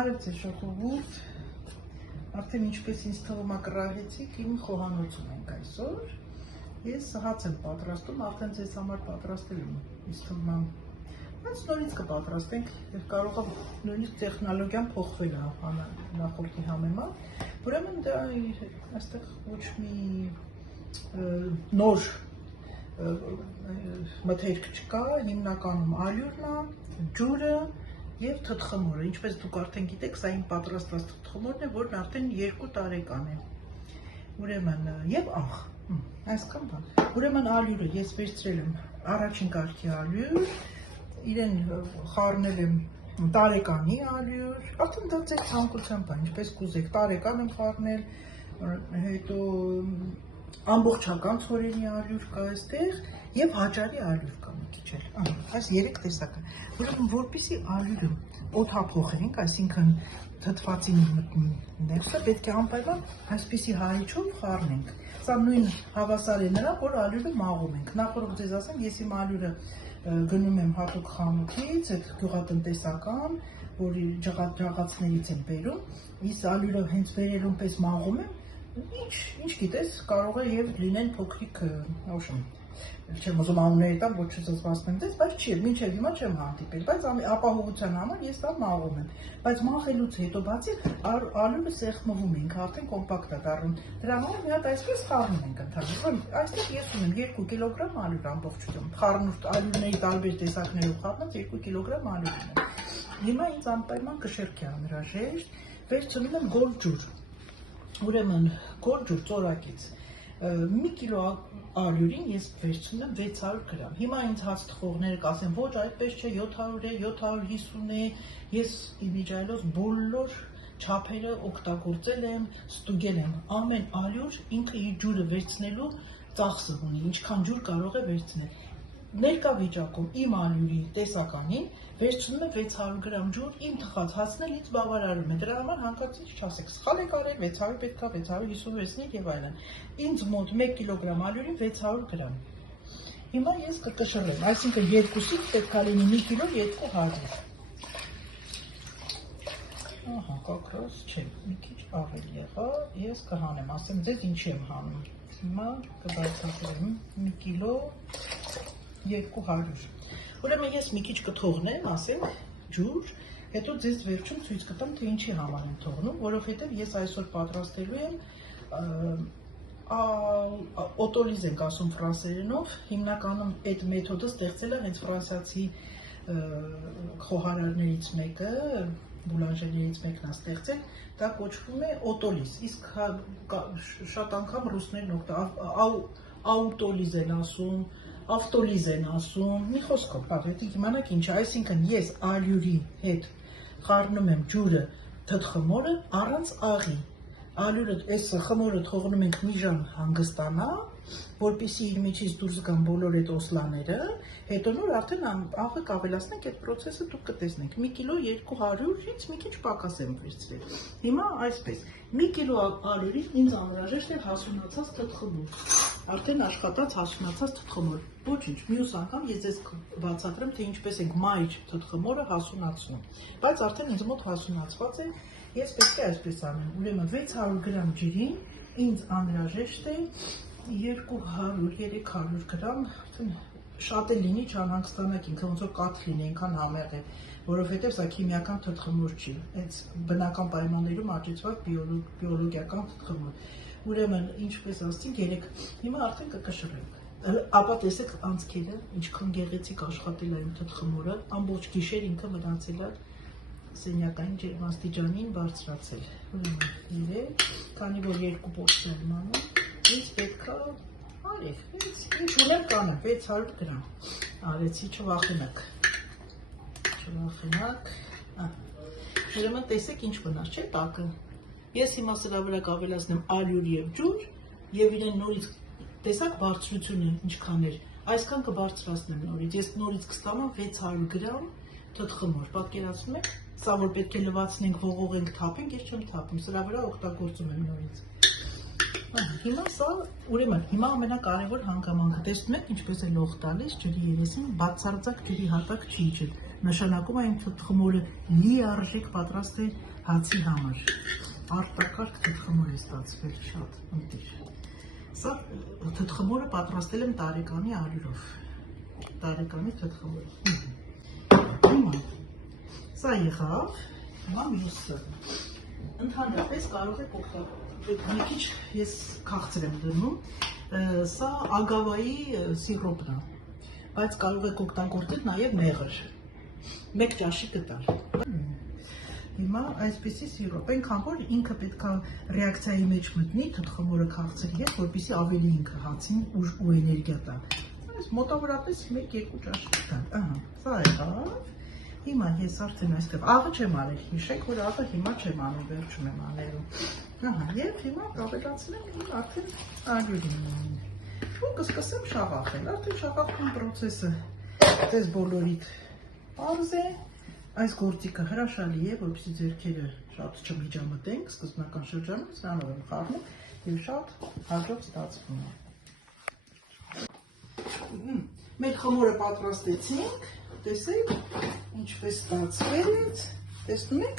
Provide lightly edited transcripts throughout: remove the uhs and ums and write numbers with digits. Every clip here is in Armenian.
Բարև ձեզ ժողովուրդ, արդեն ինչպես ինձ թվում է կռահեցիք, իմ խոհանոցում ենք այսօր, ես հաց եմ պատրաստում, արդեն ձեզ համար պատրաստել եմ, ինձ թվում է, բայց նորից կպատրաստենք, կարող է նույնիսկ տեխնոլոգիան փոխվել է նախորդի համեմատ, ուրեմն դա այստեղ ոչ մի նոր մթերք չկա, հիմնականում ալյուրն է, ջուրը և թթխմորը, ինչպես դուք արդեն գիտեք, սա իմ պատրաստված թթխմորն է, որն արդեն 2 տարեկան է, ուրեմն և աղ, այսքան բան, ուրեմն ալյուրը ես վերցրել եմ առաջին կարգի ալյուր, իրեն խառնել եմ տարեկանի ալյուր, արդեն դա ձեր ցանկությամբ է, ինչպես կուզեք, տարեկան եմ խառնել, հետո ամբողջական ցորենի ալյուր կա այստեղ և հաճարի ալյուր կա մի քիչ էլ, այս 3 տեսակը, ուրեմն որպեսզի ալյուրը օդափոխենք, այսինքն թթվածին ներսը պետք է անպայման այսպիսի հայիչով խառնենք, սա նույն հավասար է նրան, որ ալյուրը մաղում ենք, նախորդ ձեզ ասեմ, ես իմ ալյուրը գնում եմ հատուկ խանութից, այդ գյուղատնտեսական, որ ջաղացներից եմ բերում, ես ալյուրը հենց վերելուն պես մաղում եմ, ինչ գիտես, կարող է և լինեն փոքրիկ, չեմ ուզում անունների տամ, ոչ չզզվացնեմ դες, բայց չի, մինչև հիմա չեմ հանդիպել, բայց ապահովության համար ես դա մաղում եմ, բայց մաղելուց հետո բացի ալյուրը սեղմվում ենք, արդեն կոմպակտ է դառնում, դրա համար մի հատ այսպես խառնում ենք ընդհանրապես, այստեղ ես ունեմ 2 կիլոգրամ ալյուր ամբողջությամբ, ալյուրների տարբեր տեսակներով խառնած 2 կիլոգրամ ալյուր ունեմ, հիմա ինձ անպայման կշեռք է անհրաժեշտ, վերցնում եմ գորգ ջուր, ուրեմն գորգ ջուր ծորակից, 1 կիլո ալյուրին ես վերցնում եմ 600 գրամ, հիմա ինձ հաց թխողները կասեն, ոչ այդպես չէ, 700 է, 750 է, ես իմիջայլոց բոլոր չափերը օգտագործել եմ, ստուգել եմ, ամեն ալյուր ինքը իր ջուրը վերցնելու ծախսը ունի, ինչքան ջուր կարող է վերցնել, ներկա վիճակում իմ ալյուրի տեսականին վերցնում եմ 600 գրամ ջուր, իմ թխած հացն էլ ինձ բավարարում է, դրա համար հանկարծ ինչ չասեք, սխալ եք արել, 600 պետք է 650 և այլն, ինձ մոտ 1 կիլոգրամ ալյուրին 600 գրամ, հիմա ես կկշռեմ, այսինքն երկուսից պետք է լինի 1 կիլո 200, ահա, կակրոս չեմ, մի քիչ ավել եղա, ես կհանեմ, ասեմ ձեզ ինչ եմ հանում, հիմա կբարձրացրեմ 1 կիլո 200, ուրեմն ես մի քիչ կթողնեմ, ասեմ, ջուր, հետո ձեզ վերջում ցույց կտամ, թե ինչի համար եմ թողնում, որովհետև ես այսօր պատրաստելու եմ օտոլիզ ենք ասում ֆրանսերենով, հիմնականում այդ մեթոդը ստեղծել է հենց ֆրանսիացի խոհարարներից մեկը, բուլանժերներից մեկն է ստեղծել, դա կոչվում է օտոլիզ, իսկ շատ անգամ ռուսներն աուտոլիզ են ասում, ավտոլիզ են ասում, մի խոսքով, եթե իմանաք ինչ է, այսինքն ես ալյուրի հետ խառնում եմ ջուրը թթխմորը առանց աղի, ալյուրը, այս խմորը թողնում ենք մի ժամ հանգստանա, որպեսզի իր միջից դուրս գան բոլոր այդ օսլաները, հետո նոր արդեն աղը կավելացնենք, այդ պրոցեսը դուք կտեսնեք, 1 կիլո 200-ից մի քիչ պակաս եմ վերցրել, հիմա այսպես, 1 կիլո ալյուրին ինձ անհրաժեշտ է հասունացած թթխմոր, արդեն աշխատած հասունացած թթխմոր, ոչինչ, մյուս անգամ ես ձեզ բացատրեմ, թե ինչպես ենք մայր թթխմորը հասունացնում, բայց արդեն ինձ մոտ հասունացված է, ես պետք է այսպես անեմ, ուրեմն 600 գրամ ջրին ինձ անհրաժեշտ է 200-300 գրամ, շատ է լինի չանհանգստանաք ինքը ոնց որ կաթ լինի, այնքան համեղ է, որովհետև սա քիմիական թթխմոր չի, այս բնական պայմաններում աճեցված բիոլոգիական թթխմոր, ուրեմն ինչպես ասցինք, հիմա արդեն կկշռենք, ապա տեսեք անցքերը, ինչքան գեղեցիկ աշխատել է իմ թթխմորը, ամբողջ գիշեր ինքը մնացել է սենյակային ջերմաստիճանին բարձրացել, ուրեմն քանի որ 2 պորցիա եմ անում, ինձ պետք է արեք, ինչ ունեմ կանեմ, 600 գրամ, արեցի չվախենակ, ուրեմն տեսեք ինչ մնաց, չէ տակը, ես հիմա սրա վրա կավելացնեմ ալյուր և ջուր և իրեն նորից, տեսակ բարձրությունը ինչքան էր, այսքան կբարձրացնեմ նորից, ես նորից կստանամ 600 գրամ թթխմոր, պատկերացնում եք, սա որ պետք է լվացնենք, ողողենք, թափենք, ես չեմ թափում, սրա վրա օգտագործում եմ նորից, հիմա սա, ուրեմն, հիմա ամենակարևոր հանգամանքը, տեսնում եք ինչպես է լող տալիս ջրի երեսին, բացարձակ ջրի հատակ չի իջել, նշանակում է իմ թթխմորը լիարժեք պատրաստ է հացի համար։ Արտակարգ թթխմոր է ստացվել, շատ ընտիր։ Սա թթխմորը պատրաստել եմ տարեկանի ալյուրով։ Տարեկանի թթխմոր։ Սա եղավ, հիմա մյուսը։ Ընդհանրապես կարող եք օգտագործել, մի քիչ ես քաղցր եմ դնում, սա ագավայի սիրոպն է, բայց կարող եք օգտագործել նաև մեղր, 1 ճաշի կտար։ Հիմա այսպեսի սիրոպ, այնքան որ ինքը պետք է ռեակցիայի մեջ մտնի, թթխմորը քաղցրի հետ, որպեսզի ավելի ինքը հացին ու էներգիա տա։ Այս մոտավորապես 1-2 ճաշի կտար, սա եղավ։ Հիմա ես արդեն այստեղ աղը չեմ արել, հիշեք, որ աղը հիմա չեմ անում, վերջում եմ անելու։ Եվ հիմա կավելացնեմ արդեն ալյուրին։ Ու կսկսեմ շաղախել, արդեն շաղախում պրոցեսը ձեզ բոլորիդ պարզ է, այս գործիքը հրաշալի է, որպեսզի ձեռքերը շատ չմիջամտենք, սկզբնական շրջանում սրանով եմ խառնում և շատ հաջող ստացվում է։ Մեր խմորը պատրաստեցինք, տեսեք, ինչպես ստացվել է, տեսնում եք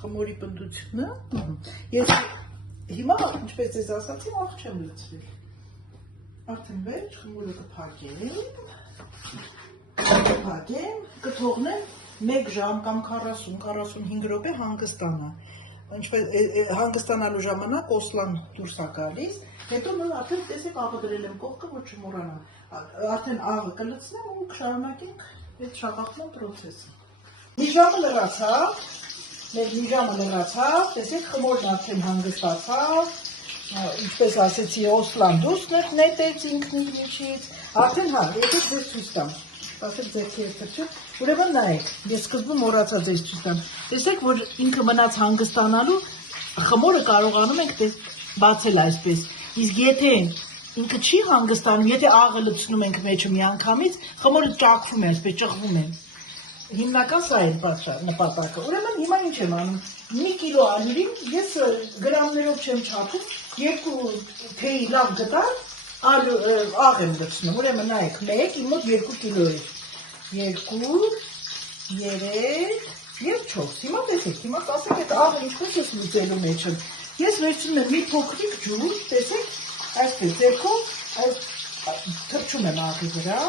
խմորի պնդությունը, ես հիմա, ինչպես ձեզ ասացի, աղ չեմ լցվել, արդեն վերջ խմորը կփակեմ, կթողնեմ 1 ժամ կամ 40-45 րոպե հանգստանա, հանգստանալու ժամանակ օսլան դուրս է գալիս, հետո նոր արդեն տեսեք աղը դրել եմ կողքը, որ չմոռանա, արդեն աղը կլցնեմ ու կշարունակենք այդ շաղախման պրոցեսը։ Մի ժամը լրացավ, մեր մի ժամը լրացավ, տեսեք խմորն արդեն հանգստացավ, ինչպես ասեցի օսլան դուրս նետեց ինքն իր միջից, արդեն եկեք ձեզ ցույց տամ, ասեք ձեռքերը թրջեք, ուրեմն նայեք, ես սկզբում մոռացա ձեզ ցույց տամ, տեսեք, որ ինքը մնաց հանգստանալու, խմորը կարողանում ենք բացել այսպես, իսկ եթե ինքը չի հանգստանում, եթե աղը լցնում ենք մեջը միանգամից, խմորը ճաքվում է, այսպես ճղվում է։ Հիմնական սա է նպատակը։ Ուրեմն հիմա ինչ եմ անում, մի կիլո ալյուրին ես գրամներով չեմ չափում, 2 թեյի լավ գտար, աղ եմ լցնում, ուրեմն նայեք, 1, իմ մոտ 2 կիլո է, 2, 3 և 4, հիմա տեսեք, հիմա կասեք այդ աղը ինչպես ես լուծելու մեջը, ես վերցնում եմ մի փոքրիկ ջուր, տեսեք, այսպես ձեռքով, թրջում եմ աղի վրա,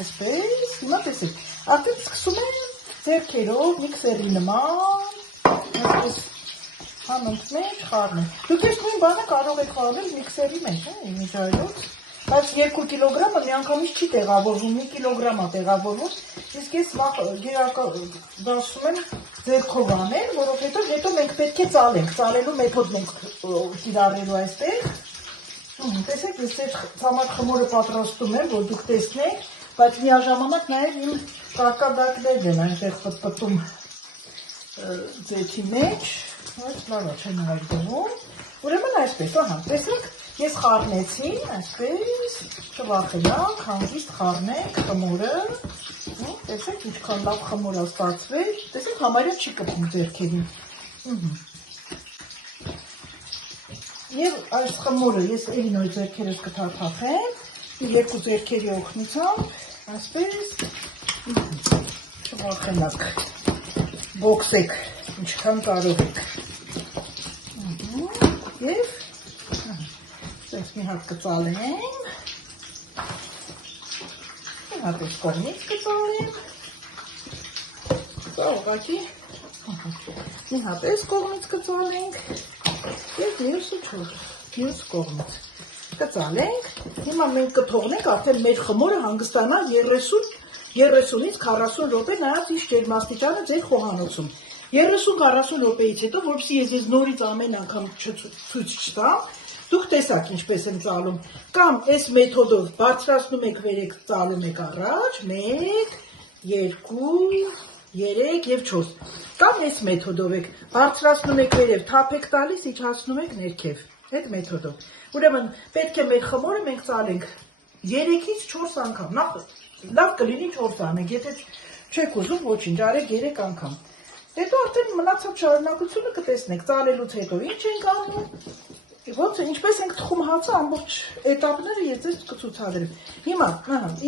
այսպես, հիմա տեսեք, արդեն սկսում եմ ձեռքերով, միքսերի նման, այսպես հանունք մեջ խառնել, դուք ես նույն բանը կարող եք խառնել միքսերի մեջ, միջայլոց, բայց 2 կիլոգրամը միանգամից չի տեղավորվում, 1 կիլոգրամ է տեղավորվում, իսկ ես դասում եմ ձեռքով անել, որովհետև հետո մենք պետք է ծալենք, ծալելու մեթոդն ենք կիրառելու այստեղ, տեսեք, ես ձեր համար խմորը պատրաստում եմ, որ դուք տեսնեք, բայց միաժամանակ նաև իմ կարկադակներն են այնտեղ պտպտում ձեթի մեջ, բայց լավա չեն այրդվում, ուրեմն այսպես, տեսեք, ես խառնեցի, այսպես, չվախենանք, հանգիստ խառնենք խմորը, տեսեք, ինչքան լավ խմոր է ստացվել, տեսեք, համարյա չի կպում ձեռքերին, և այս խմորը ես էլի նոր ձեռքերս կթաթախեմ, 2 ձեռքերի օգնությամբ, այսպես, չվախենակ, բոքսեք, ինչքան կարող եք, և այսպես մի հատ կծալեմ, մի հատ այս կողմից կծալեմ, սա ուղղակի, մի հատ այս կողմից կծալենք, և մյուս կողմից կծալենք, հիմա մենք կթողնենք արդեն մեր խմորը հանգստանա 30-ից 40 րոպե նայած ինչ ջերմաստիճանը ձեր խոհանոցում։ 30-40 րոպեից հետո, որպեսզի ես նորից ամեն անգամ ցույց չտամ, դուք տեսաք ինչպես եմ ծալում, կամ այս մեթոդով բարձրացնում եք վերեք ծալում եք առաջ, 1, 2, 3 և 4, կամ այս մեթոդով եք բարձրացնում եք վերև, թափ եք տալիս, իջացնում եք ներքև, այդ մեթոդով։ Ուրեմն պետք է մեր խմորը մենք ծալենք 3-ից 4 անգամ, լավ կլինի 4 անենք, եթե չեք ուզում ոչինչ, արեք 3 անգամ։ Հետո արդեն մնացած շարունակությունը կտեսնեք, ծալելուց հետո ինչ ենք անում, ինչպես ենք թխում հացը, ամբողջ էտապները ես ձեզ կցուցադրեմ։ Հիմա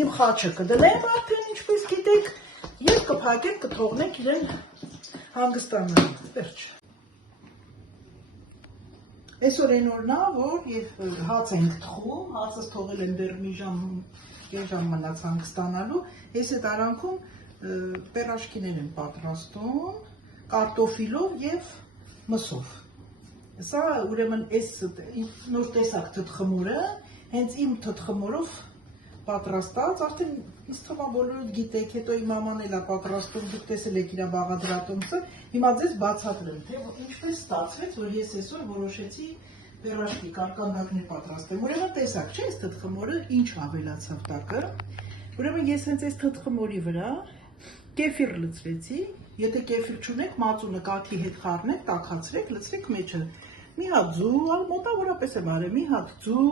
իմ խաչը կդնեմ արդեն ինչպես գիտեք, կփակենք, կթողնենք իրեն հանգստանալ, վերջ։ Այսօր այն օրն է, որ երբ հաց ենք թխում, հացս թողել եմ դեռ մի ժամ, կես ժամ մնաց հանգստանալու, ես այդ արանքում պերաշկիներ եմ պատրաստում, կարտոֆիլով եւ մսով։ Սա ուրեմն այս նոր տեսակ թթխմորը, հենց իմ թթխմորով պատրաստած, արդեն ինձ թվում է բոլորդ գիտեք, հետո իմ մաման էլ է պատրաստում, դուք տեսել եք իր բաղադրատոմսը, հիմա ձեզ բացատրեմ, թե ինչպես ստացվեց, որ ես այսօր որոշեցի պերաշկի կարկանդակներ պատրաստեմ։ Ուրեմն տեսակ, չէ՞, այս թթխմորը ինչ ավելացավ տակը։ Ուրեմն ես հենց այս թթխմորի վրա կեֆիր լցրեցի, եթե կեֆիր չունեք, մածունը կաթի հետ խառնեք, տաքացրեք, լցրեք մեջը։ Մի հատ ձու, մոտավորապես եմ արել, մի հատ ձու,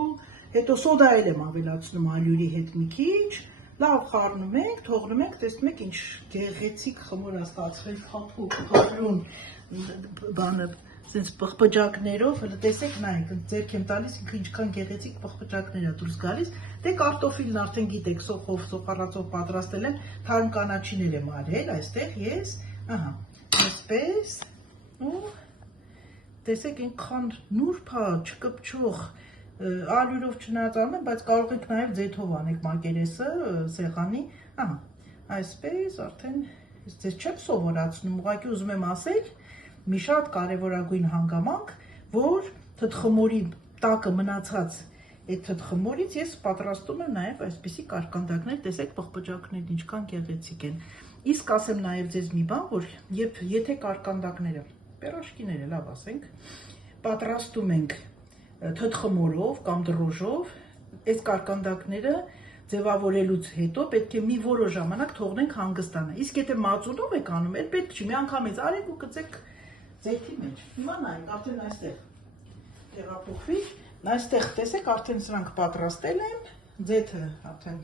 հետո սոդա էլ եմ ավելացնում ալյուրի հետ մի քիչ, լավ խառնում ենք, թողնում ենք, տեսնում եք ինչ գեղեցիկ խմոր է ստացվել, փափրուն բանը, sense պղպջակներով, հələ տեսեք նայեք, ձեռք եմ տալիս, ինքը ինչքան գեղեցիկ պղպջակներ է դուրս գալիս, դե կարտոֆիլն արդեն գիտեք, սոխով, սոխառածով պատրաստել եմ, թարմ կանաչիներ եմ արել, այստեղ ես, ահա, այսպես, ու տեսեք ինքան նուրբ է, չկպչող, ալյուրով չնայած անում եմ, բայց կարող եք նաև ձեթով անեք մակերեսը, սեղանի, ահա, այսպես արդեն, ես ձեզ չեմ սովորացնում, ուղղակի ուզում եմ ասել, մի շատ կարևորագույն հանգամանք, որ թթխմորի տակը մնացած այդ թթխմորից ես պատրաստում եմ նաև այսպիսի կարկանդակներ, տեսեք պղպջակներն ինչքան գեղեցիկ են։ Իսկ ասեմ նաև ձեզ մի բան, որ եթե կարկանդակները, պերաշկիները, լավ ասենք, պատրաստում ենք թթխմորով կամ դրոժով, այս կարկանդակները ձևավորելուց հետո պետք է մի որոշ ժամանակ թողնենք հանգստանա։ Իսկ եթե մածունով եք անում, այդ պետք չի, մի անգամից արեք ու գցեք ձեթի մեջ։ Հիմա նայեք, արդեն այստեղ տեղափոխվի, այստեղ տեսեք, արդեն սրանք պատրաստել եմ, ձեթը արդեն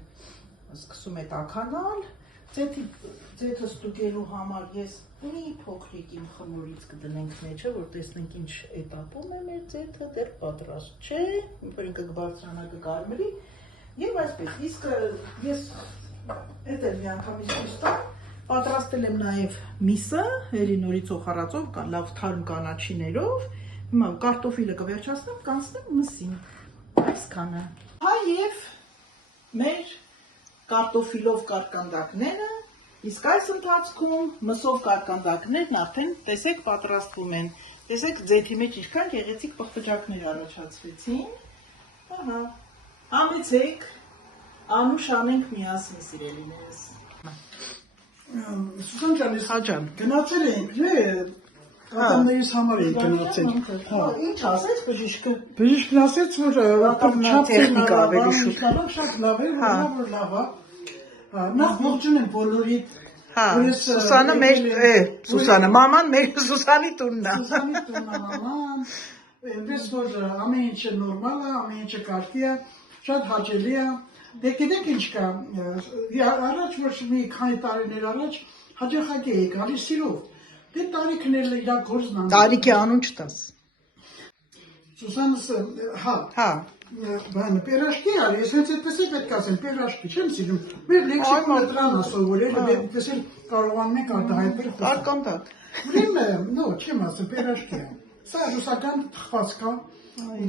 սկսում է տաքանալ, ձեթը ստուգելու համար ես մի փոքրիկ իմ խմորից կդնենք մեջը, որ տեսնենք ինչ էտապում է մեր ձեթը, դեռ պատրաստ չէ, որ ինքը կբարձրանա կկարմրի, եւ այսպես, իսկ ես էդ էլ մի անգամից ցույց տամ, պատրաստել եմ նաեւ միսը, հերի նորից օխառածով, լավ թարմ կանաչիներով, հիմա կարտոֆիլը կվերջացնեմ, կանցնեմ մսին, այսքանը։ Հա եւ մեր կարտոֆիլով կարկանդակները, իսկ այս ընթացքում մսով կարկանդակներն արդեն տեսեք պատրաստվում են, տեսեք ձեթի մեջ ինչքան գեղեցիկ պղպջակներ առաջացվեցին, ահա, համեցեք, անուշ անենք միասին սիրելիներս։ Սուսան ջան, Հաջան, գնացել ենք, ատամներիս համար ենք գնացել։ ինչ ասեց բժիշկը։ Բժիշկն ասեց, որ տեխնիկա ավելի շուտ։ Շատ լավ է, որ լավ է։ Նախ ողջունում եմ բոլորիդ։ Հա, Սուսանը մեր, Սուսանը, մաման մեր Սուսանի տունն է։ Սուսանի տունն է մաման, այնպես որ ամեն ինչը նորմալ է, ամեն ինչը կարգի է, շատ հաճելի է։ Դե գիտեք ինչ կա, առաջ որ մի քանի տարիներ առաջ հաջողակի էի գալիս սիրով, դե տարիքն էլ իր գործն անում։ Տարիքի անուն չտաս։ Սուսանս, հա, բանը, պերաշկի արի, ես հենց այդպես է պետք ասեմ, պերաշկի, չեմ սիրում, մեր լեքսիկոնը դրան է սովորել, այդպես էլ կարողանում ենք արտահայտվել խոսալ։ Կարկանդակ։ Ուրեմն, նո, չեմ ասում, պերաշկի է։ Սա ռուսական թխվածք է,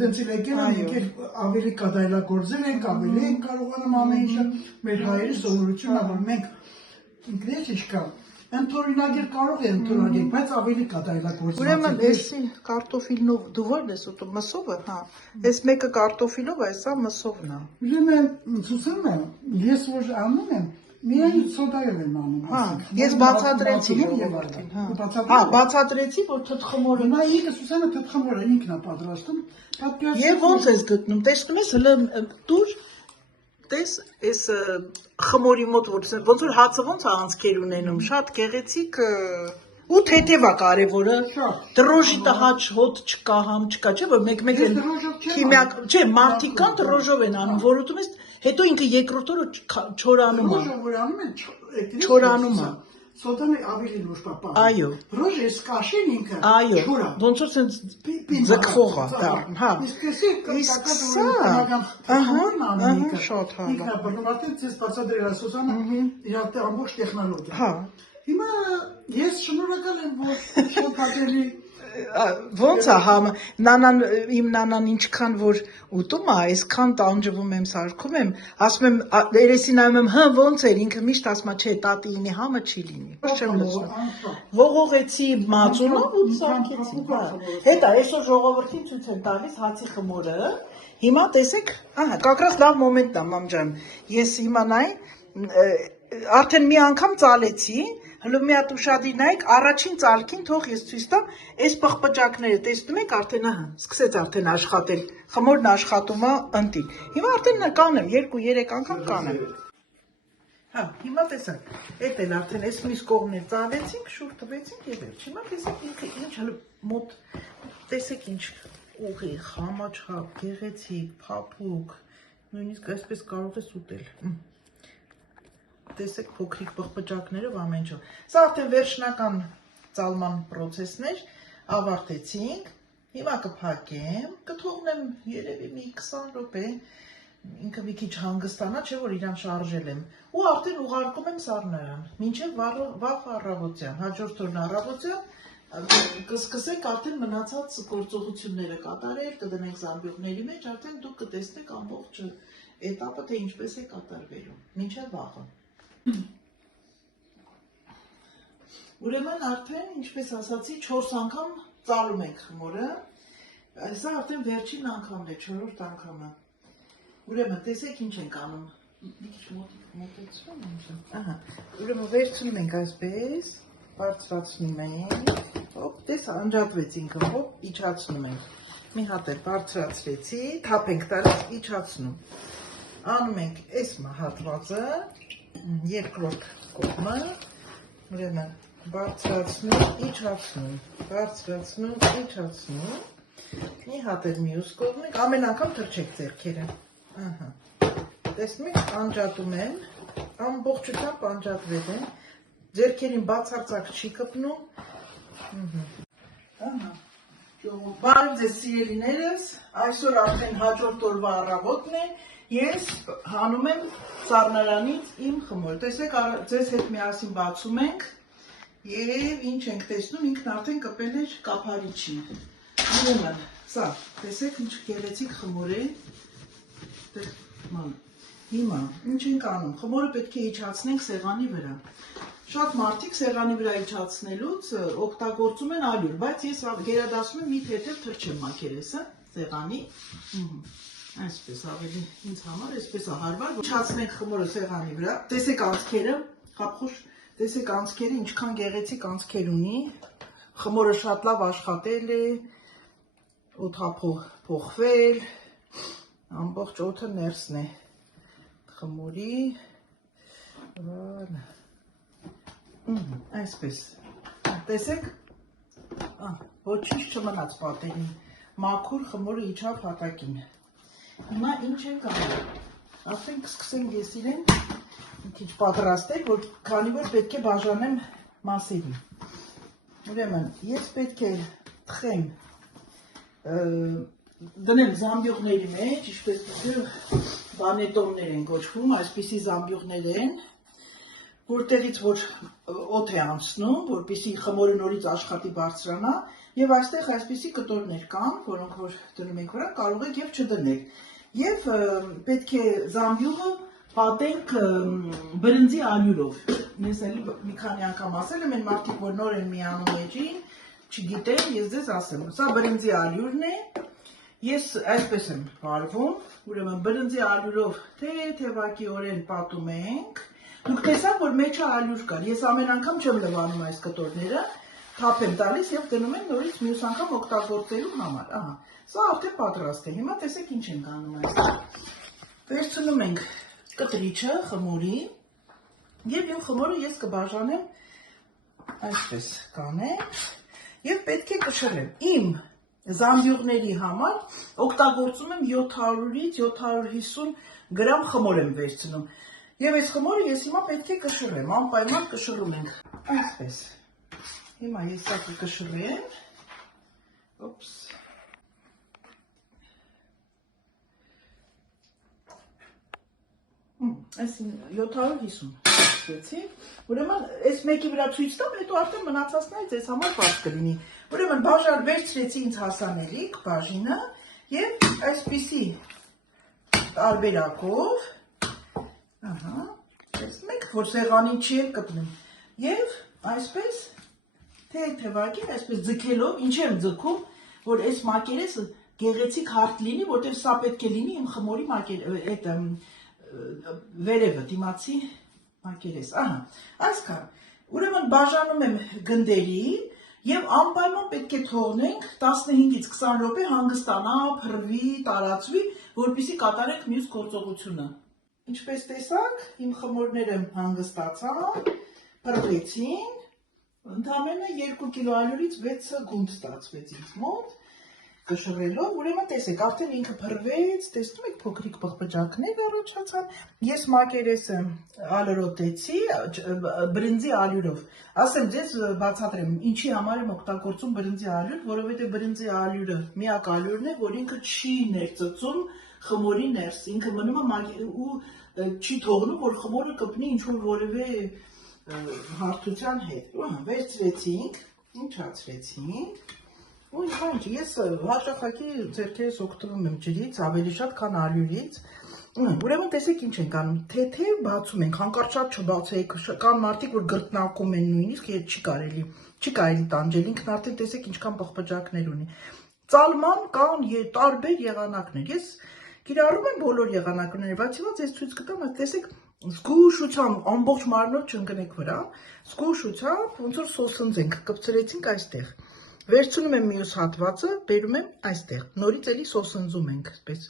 դենցի լեկել ենք ավելի կադայլագործել ենք, ավելի ենք կարողանում ամեն ինչը, մեր հայերի սովորությունն է, որ մենք ինքնես ինչ կա, ընդօրինագիր կարող է ընդօրինագիր, բայց ավելի կադայլագործել։ Ուրեմն էսի կարտոֆիլնով դու ո՞րն ես ուտում, մսովը, հա։ Այս մեկը կարտոֆիլով, այսա մսովն է։ Ուրեմն Սուսանա, ես որ անում եմ, միայն սոդայով եմ անում։ Հա, ես բացատրեցի ժողովրդին, հա, բացատրեցի, որ թթխմորը նա ինքը Սուսանա թթխմորը ինքն է պատրաստում։ Եվ ոնց ես գտնում, տեսնում ես, հələ դուր տես այս խմորի մոտ ոնց որ հացը ոնց է անցքեր ունենում, շատ գեղեցիկ ու թեթև է կարևորը։ Դրոժի տհաճ հոտ չկա, համ չկա, չէ՞ որ մեկ-մեկ են քիմիակ, չէ, մարդիկ կան դրոժով են անում, որ ուտում ես, հետո ինքը երկրորդ օրը չորանում է։ Դրոժով որ անում են, չորանում է։ Սոդան ավելի լուրջ պապա։ Այո։ Ռոժը սկաշին ինքը Այո։ չորա։ Ոնց որ սենց ձգվող է, դա, հա։ Իսկ սա, ահա, շատ հա։ Ինքը բնորոշ ցես բացադրել Սուսանը իր ամբողջ տեխնոլոգիա։ Հա։ Հիմա ես շնորհակալ եմ, որ շատ հաճելի Ոնց է իմ նանան ինչքան որ ուտում է, այսքան տանջվում եմ, սարքում եմ, ասում եմ, երեսի նայում եմ, հա ոնց էր, ինքը միշտ ասում է, չէ, տատի ինի համը չի լինի։ Չեմ լսում։ Ողողեցի մածունով ու սարքեցի։ Հետո այսօր ժողովրդին ցույց եմ տալիս հացի խմորը։ Հիմա տեսեք, ահա, կակրած լավ մոմենտն է, մամ ջան։ Ես հիմա նայ արդեն մի անգամ ծալեցի, հլո մի հատ ուշադիր նայեք, առաջին ծալքին թող ես ցույց տամ, այս պղպճակները տեսնում եք, արդեն ահա, սկսեց արդեն աշխատել, խմորն աշխատում է ընտի։ Հիմա արդեն կանեմ, 2-3 անգամ կանեմ։ Հա, հիմա տեսեք, էդ էլ արդեն այս մյուս կողմներ ծալեցինք, շուռ տվեցինք եւ վերջ։ Հիմա տեսեք ինքը ինչ հլո մոտ, տեսեք ինչ ուղիղ, համաչափ, գեղեցիկ, փափուկ, նույնիսկ այսպես կարող ես ուտել։ Տեսեք փոքրիկ պղպճակներով ամեն ինչ։ Սա արդեն վերջնական ծալման process-ներ ավարտեցինք։ Հիմա կփակեմ, կթողնեմ երևի մի 20 րոպե, ինքը մի քիչ հանգստանա, չէ որ իրան շարժել եմ։ Ու արդեն ուղարկում եմ սառնարան։ Մինչև վաղ առավոտյան, հաջորդ օրն առավոտյան կսկսենք արդեն մնացած գործողությունները կատարել, կդնենք զամբյուղների մեջ, արդեն դուք կտեսնեք ամբողջ էտապը, թե ինչպես է կատարվելու։ Մինչև վաղը։ Ուրեմն արդեն, ինչպես ասացի, 4 անգամ ծալում ենք խմորը, սա արդեն վերջին անգամն է, 4-րդ անգամը։ Ուրեմն տեսեք ինչ ենք անում, մի քիչ մոտեցում ենք, ահա, ուրեմն վերցնում ենք այսպես, բարձրացնում ենք, հոպ, տես անջատվեց ինքը, հոպ, իջացնում ենք, մի հատ էլ բարձրացրեցի, թափ ենք տալիս, իջացնում, անում ենք այս հատվածը, երկրորդ կողմը, ուրեմն բարձրացնում, իջացնում, բարձրացնում, իջացնում, մի հատ էլ մյուս կողմը, ամեն անգամ թռչեք ձեռքերը, ահա, տեսնում եք, անջատում եմ, ամբողջությամբ անջատվել են, ձեռքերին բացարձակ չի կպնում, ահա, բարև ձեզ սիրելիներս, այսօր արդեն հաջորդ օրվա առավոտն է, ես հանում եմ սառնարանից իմ խմոր, տեսեք ձեզ հետ միասին բացում ենք և ինչ ենք տեսնում, ինքն արդեն կպել էր կափարիչին, ուրեմն, սա, տեսեք ինչ գեղեցիկ խմոր է, հիմա, ինչ ենք անում, խմորը պետք է իջացնենք սեղանի վրա, շատ մարդիկ սեղանի վրա իջացնելուց օգտագործում են ալյուր, բայց ես գերադասում եմ մի թեթև թռչեմ մակերեսը, սեղանի, այսպես ավելի ինձ համար, այսպես է հարմար, իջացնենք խմորը սեղանի վրա, տեսեք անցքերը, խապխուշ, տեսեք անցքերը, ինչքան գեղեցիկ անցքեր ունի, խմորը շատ լավ աշխատել է, օդափող փոխվել, ամբողջ օդը ներսն է, խմորի, այսպես, տեսեք, ոչինչ չմնաց պատերին, մաքուր խմորը իջավ հատակին, հիմա ինչ ենք անում, արդեն կսկսենք ես իրեն մի քիչ պատրաստել, որ քանի որ պետք է բաժանեմ մասերի, ուրեմն ես պետք է թխեմ, դնեմ զամբյուղների մեջ, ինչպես բանետոններ են գոչվում, այսպիսի զամբյուղներ են, որտեղից որ օդ է անցնում, որպեսզի խմորը նորից աշխատի բարձրանա, եւ այստեղ այսպիսի կտորներ կան, որոնք որ դնում ենք վրա, կարող եք եւ չդնել։ Եվ պետք է զամբյուղը պատենք բրնձի ալյուրով։ Ես էլի մի քանի անգամ ասել եմ, այն մարդիկ, որ նոր են միանում էջին, չգիտեն, ես ձեզ ասեմ, սա բրնձի ալյուրն է, ես այսպես եմ վարվում, ուրեմն բրնձի ալյուրով թեթևակիորեն պատում ենք, դուք տեսաք, որ մեջը ալյուր կար, ես ամեն անգամ չեմ լվանում այս կտորները, թափ եմ տալիս և դնում եմ նորից մյուս անգամ օգտագործելու համար, ահա, սա արդեն պատրաստ է, հիմա տեսեք ինչ ենք անում այստեղ, վերցնում ենք կտրիչը, խմորի, և իմ խմորը ես կբաժանեմ այսպես կանեմ, և պետք է կշռեմ, իմ զամբյուղների համար օգտագործում եմ 700-ից 750 գրամ խմոր եմ վերցնում, և այս խմորը ես հիմա պետք է կշռեմ, անպայման կշռում ենք, այսպես, հիմա ես սա կկշռեմ, օպս, այս 750, վերցրեցի։ Ուրեմն այս մեկի վրա ցույց տամ, հետո արդեն մնացածներից այս համար բաց կլինի։ Ուրեմն բաժան վերցրեցի ինձ հասանելիք, բաժինը եւ այսպիսի տարբերակով, ահա, տեսնեք, որ սեղանին չի էլ կպնում։ Եվ այսպես թեթևակի, այսպես ձգելով, ինչ եմ ձգում, որ այս մակերեսը գեղեցիկ հարթ լինի, որտեղ սա պետք է լինի իմ խմորի այդ վերևը, դիմացի մակերես, ահա, այսքան։ Ուրեմն բաժանում եմ գնդերի եւ անպայման պետք է թողնենք 15-ից 20 րոպե հանգստանա, փռվի, տարածվի, որպեսզի կատարենք մյուս գործողությունը։ Ինչպես տեսաք, իմ խմորները հանգստացան, փռվեցին, ընդամենը 2 կիլոալյուրից 6 գունդ ստացվեց ինձ մոտ, կշռելով, ուրեմն տեսեք, արդեն ինքը փռվեց, տեսնում եք փոքրիկ բխբջակներ առաջացան, ես մակերեսը ալորոտեցի, բրինձի ալյուրով, ասեմ ձեզ բացատրեմ, ինչի համար եմ օգտագործում բրինձի ալյուր, որովհետև բրինձի ալյուրը միակ ալյուրն է, որ ինքը չի ներծծում խմորի ներս, ինքը մնում է ու չի թողնում, որ խմորը կպնի ինչ-որ որևէ հարթության հետ, վերցրեցինք, ինչացրեցինք, ու ինչ, ես հաճախակի ձեռքերս օգտվում եմ ջրից, ավելի շատ, քան ալյուրից, ուրեմն տեսեք ինչ ենք անում, թեթև բացում ենք, հանկարծ շատ չբացեք, կան մարդիկ, որ գրտնակում են նույնիսկ, չի կարելի տանջել, ինքն արդեն տեսեք ինչքան բխբջակներ ունի, ծալման կան տարբեր եղանակներ, ես կիրառում եմ բոլոր եղանակները, բայց հիմա ձեզ ցույց կտամ, տեսեք, զգուշությամբ, ամբողջ մարմնով չընկնեք վրա, զգուշությամբ, ոնց որ սոսնձենք, կպցրեցինք այստեղ, վերցնում եմ մյուս հատվածը, բերում եմ այստեղ, նորից էլի սոսնձում ենք, այսպես,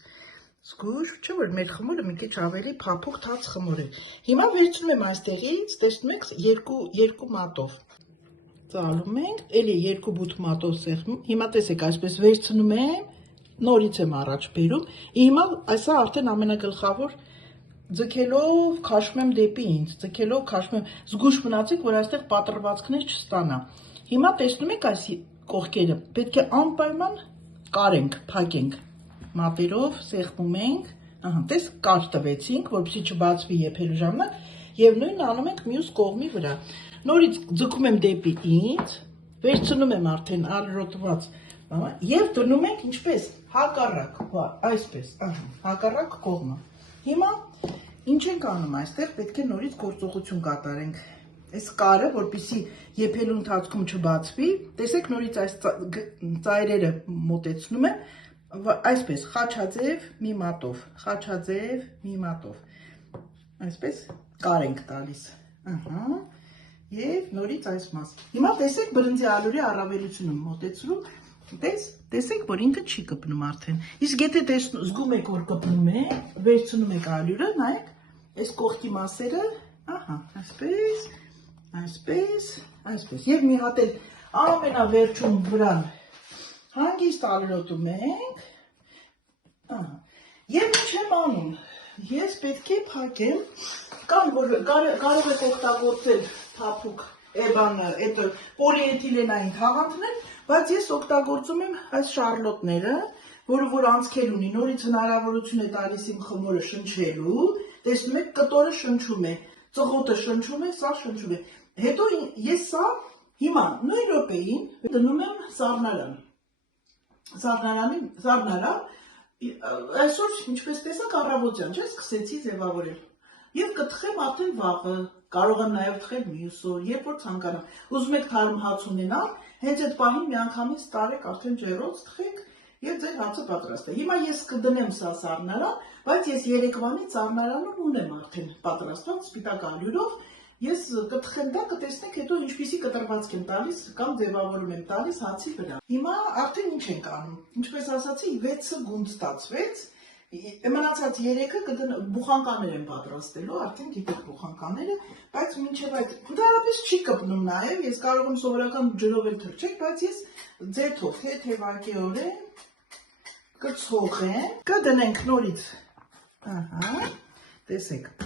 զգուշ, չէ՞ որ մեր խմորը մի քիչ ավելի փափուկ թաց խմոր է, հիմա վերցնում եմ այստեղից, տեսնում եք, երկու մատով, ծալում ենք, էլի երկու բութ մատով սեղմում, հիմա տեսեք, այսպես վերցնում եմ, նորից եմ առաջ բերում, հիմա այսա արդեն ամենագլխավոր ձգելով քաշում եմ դեպի ինձ, ձգելով քաշում եմ, զգուշ մնացեք, որ այստեղ պատռվածքներ չստանա։ Հիմա տեսնում եք այս կողքերը, պետք է անպայման կարենք, փակենք, մատերով սեղմում ենք, ահա, տես կար տվեցինք, որպեսզի չբացվի եփելու ժամանակ, եւ նույնն անում ենք մյուս կողմի վրա։ Նորից ձգում եմ դեպի ինձ, վերցնում եմ արդեն ալրոտված, եւ դնում ենք ինչպես հակառակ, այսպես, ահա, հակառակ կողմը։ Հիմա ինչ ենք անում այստեղ, պետք է նորից գործողություն կատարենք։ Այս կարը, որպեսզի եփելու ընթացքում չբացվի, տեսեք նորից այս ծայրերը մոտեցնում եմ, այսպես խաչաձև մի մատով, խաչաձև մի մատով, այսպես կար ենք տալիս, ահա, եւ նորից այս մաս։ Հիմա տեսեք բրինձի ալյուրի առավելությունը մոտեցնում, տեսեք, որ ինքը չի կպնում արդեն, իսկ եթե զգում եք, որ կպնում է, վերցնում եք ալյուրը, նայեք, այս կողքի մասերը, ահա, այսպես, այսպես, այսպես, եւ մի հատ էլ ամենավերջում վրան հանգիստ ալրոտում ենք, ահա, եւ ինչ եմ անում, ես պետք է փակեմ, կամ որ կարող եք օգտագործել փափուկ այդ պոլիէթիլենային թաղանթներ, բայց ես օգտագործում եմ այս շարլոտները, որ անցքել ունի, նորից հնարավորություն է տալիս իմ խմորը շնչելու, տեսնում եք կտորը շնչում է, ծղոտը շնչում է, սա շնչում է, հետո ես սա հիմա նույն րոպեին դնում եմ զարնարան, այսօր ինչպես տեսակ առավոտյան, չէ՞, սկսեցի ձևավորել եւ կթխեմ արդեն վաղը, կարող եմ նաեւ թխել մյուս օր, երբ որ ցանկանամ, ուզում եք թարմ հաց ունենալ, հենց այդ պահին միանգամից տարեք արդեն ջեռոց թխեք եւ ձեր հացը պատրաստ է։ Հիմա ես կդնեմ սա սառնարան, բայց ես երեկվանից սառնարանը ունեմ արդեն պատրաստված սպիտակ ալյուրով, ես կթխեմ դա, կտեսնեք հետո ինչպիսի կտրվածք եմ տալիս կամ ձևավորում եմ տալիս հացի վրա։ Հիմա արդեն ինչ ենք անում։ Ինչպես ասացի, 6 գունդ ստացվեց։ Մնացած 3-ը բուխանկաներ եմ պատրաստելու, արդեն գիտեք բուխանկաները, բայց մինչև այդ ընդհանրապես չի կպնում նաև, ես կարող եմ սովորական ջրով էլ թրջել, բայց ես ձեթով թեթևակիորեն կցողեմ, կդնենք նորից, ահա, տեսեք,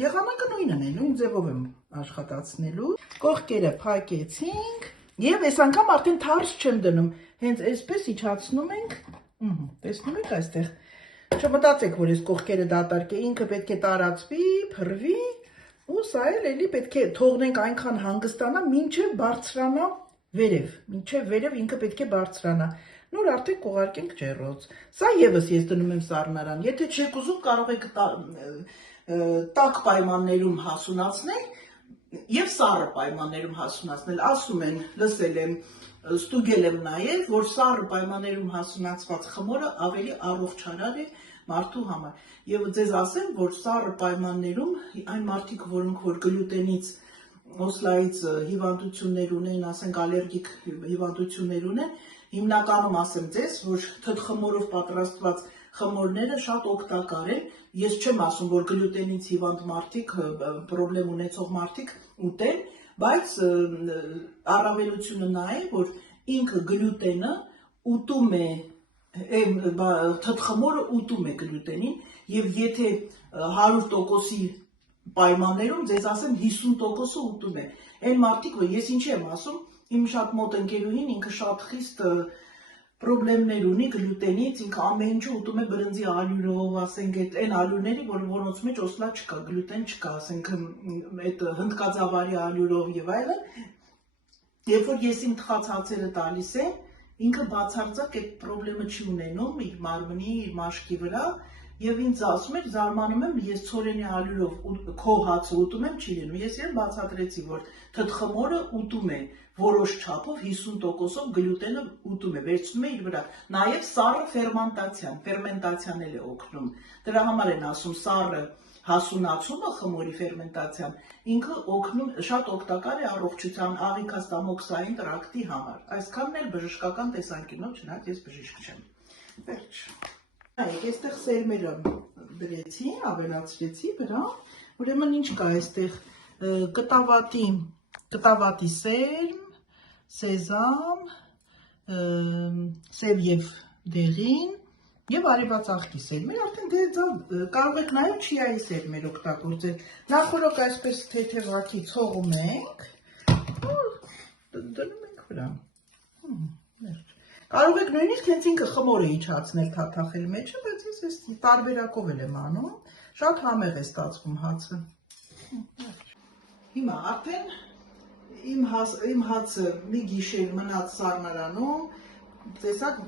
եղանակը նույնն է, նույն ձևով եմ աշխատացնելու, կողքերը փակեցինք եւ այս անգամ արդեն թարս չեմ դնում, հենց այսպես իջացնում ենք, տեսնում եք այստեղ Չմտածեք, որ այս կողքերը դատարկ է, ինքը պետք է տարածվի, փռվի, ու սա էլի պետք է թողնենք այնքան հանգստանա, մինչև բարձրանա վերև, մինչև վերև ինքը պետք է բարձրանա, նոր արդեն կուղարկենք ջեռոց, սա եւս ես դնում եմ սառնարան, եթե չեք ուզում կարող եք տաք պայմաններում հասունացնել եւ սառը պայմաններում հասունացնել, ասում են, լսել եմ, ստուգել եմ նաեւ, որ սառը պայմաններում հասունացված խմորը ավելի առողջարար է մարդու համար, եւ ձեզ ասեմ, որ սառը պայմաններում այն մարդիկ, որոնք որ գլյուտենից, օսլայից հիվանդություններ ունեն, ասենք ալերգիկ հիվանդություններ ունեն, հիմնականում ասեմ ձեզ, որ թթխմորով պատրաստված խմորները շատ օգտակար են, ես չեմ ասում, որ գլյուտենից հիվանդ մարդիկ, պրոբլեմ ունեցող մարդիկ ուտեն, բայց առավելությունը նա է, որ ինքը գլյուտենը ուտում է, թթխմորը ուտում է գլյուտենին, եւ եթե 100%-ի պայմաններում ձեզ ասեմ 50%-ը ուտում է, այն մարդիկ, որ ես ինչի եմ ասում, իմ շատ մոտ ընկերուհին ինքը շատ խիստ պրոբլեմներ ունի գլյուտենից, ինքը ամեն ինչը ուտում է բրնձի ալյուրով, ասենք այն ալյուրների, որոնց մեջ օսլա չկա, գլյուտեն չկա, ասենք այդ հնդկաձավարի ալյուրով եւ այլն, երբ որ ես իմ թխած հացերը տալիս եմ, ինքը բացարձակ այդ պրոբլեմը չի ունենում իր մարմնի, իր մաշկի վրա, եւ ինձ ասում էր, զարմանում եմ, ես ցորենի ալյուրով քո հացը ուտում եմ, չի լինում, ես իրեն բացատրեցի, որ թթխմորը ուտում է որոշ չափով 50%-ով գլյուտենը ուտում է, վերցնում է իր վրա, նաև սառը ֆերմենտացիան էլ է օգնում, դրա համար են ասում սառը հասունացումը խմորի ֆերմենտացիան, ինքը օգնում, շատ օգտակար է առողջության աղիքաստամոքսային տրակտի համար, այսքանն էլ բժշկական տեսանկյունով, չնայած ես բժիշկ չեմ, վերջ, այք, այստեղ սերմերը դրեցի, ավելացրեցի վրա, ուրեմն ինչ կա այստեղ կտավատի սերմ, սեզամ, սև եւ դեղին եւ արևած աղջի սերմեր, արդեն դե կարող եք նաեւ չիայի սերմեր օգտագործել։ Նախորոք այսպես թեթևակի ցողում ենք, դնում ենք վրա։ Կարող եք նույնիսկ հենց ինքը խմորը իջացնել թաթախել մեջը, բայց ես այս տարբերակով եմ անում, շատ համեղ է ստացվում հացը։ Հիմա արդեն իմ հացը մի գիշեր մնաց սառնարանում, տեսակ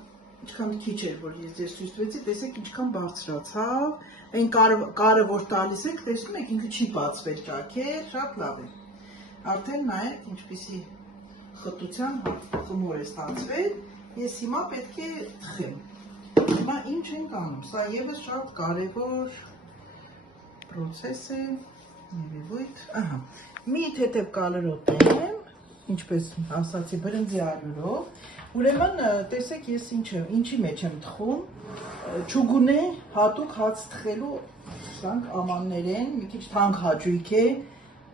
ինչքան քիչ էր, որ ես ձեզ ցույց տվեցի, տեսեք ինչքան բարձրացավ, այն կարը որ տալիս եք, տեսնում եք ինքը չի բացվել ճաքեր, շատ լավ է։ Արդեն նայեք ինչպիսի խտության խմոր է ստացվել, ես հիմա պետք է թխեմ։ Հիմա ինչ ենք անում, սա եւս շատ կարևոր process է, մի թեթև կալորոտ եմ, ինչպես ասացի, բրնձի ալյուրով, ուրեմն տեսեք ես ինչի մեջ եմ թխում, չուգունե հատուկ հաց թխելու ամաններ են, մի քիչ թանկ հաճույք է,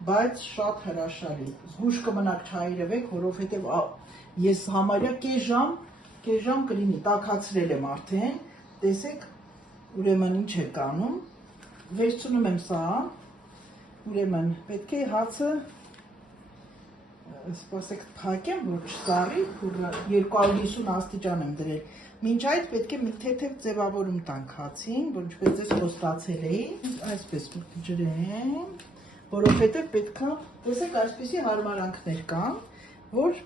բայց շատ հրաշալի, զգույշ կմնաք չայրևեք, որովհետև ես համարյա կես ժամ կլինի, տաքացրել եմ արդեն, տեսեք, ուրեմն ինչ եք անում, վերցնում եմ սա, ուրեմն պետք է հացը սպասեք փակեմ, որ չսառի, 250 աստիճան եմ դրել, մինչ այդ պետք է մի թեթև ձևավորում տանք հացին, որ ինչպես ձեզ խոստացել էի, այսպես ջրեմ, որովհետև պետք է, տեսեք այսպիսի հարմարանքներ կան, որ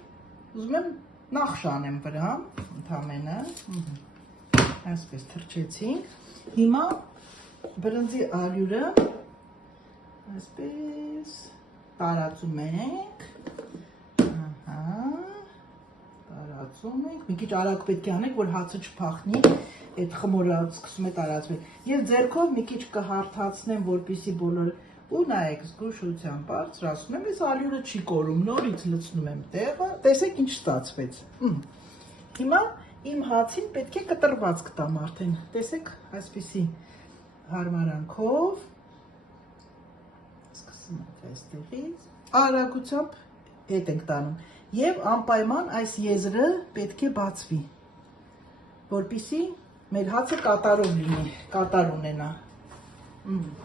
ուզում եմ նախշ անեմ վրա, ընդամենը, այսպես թրջեցինք, հիմա բրնձի ալյուրը այսպես տարածում ենք, մի քիչ արագ պետք է անենք, որ հացը չփախնի, այդ խմորը սկսում է տարածվել, եւ ձեռքով մի քիչ կհարթացնեմ, որպեսզի բոլորը, ու նայեք զգուշությամբ բարձրացնում եմ, այս ալյուրը չի կորում, նորից լցնում եմ տեղը, տեսեք ինչ ստացվեց։ Հիմա իմ հացին պետք է կտրվածք տամ արդեն, տեսեք այսպիսի հարմարանքով, սկսում ենք այստեղից, արագությամբ հետ ենք տանում եւ անպայման այս եզրը պետք է բացվի, որպեսզի մեր հացը կատարով լինի, կատար ունենա։